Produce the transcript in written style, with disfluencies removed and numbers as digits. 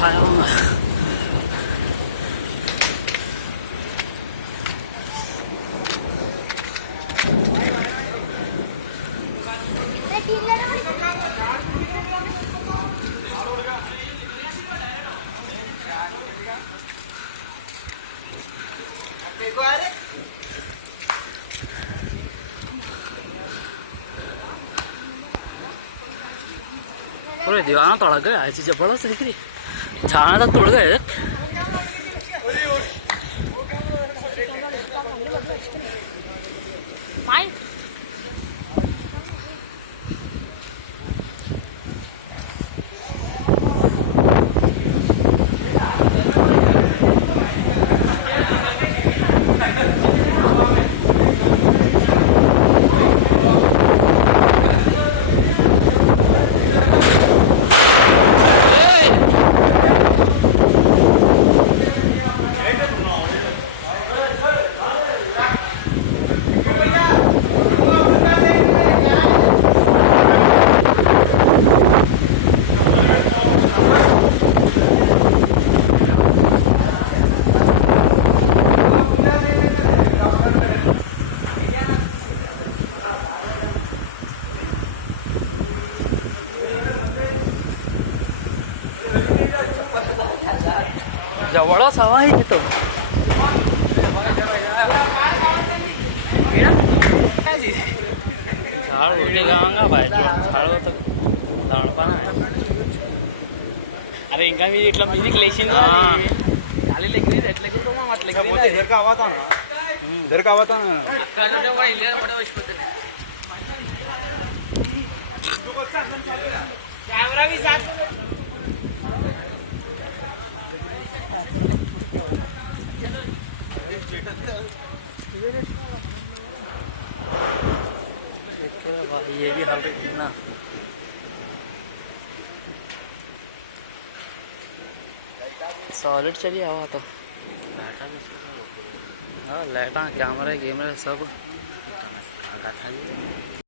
छाया हुआ है। पूरे दीवाना तोड़ गया ऐसी जबरदस्त दिख रही, छाना तक तोड़ गए। जवळच हवा आहे तिथं. झाड होते गावांगा बाहेर झाड होतं झाडपान आहे. अरे इंका मी इथला म्युझिक लेशन आले लेकरी भेटले की तो म्हटलं की जर गावात जर गावात ये भी हल रही ना। सॉलिड चली हवा तो हाँ लाइटा कैमरा सब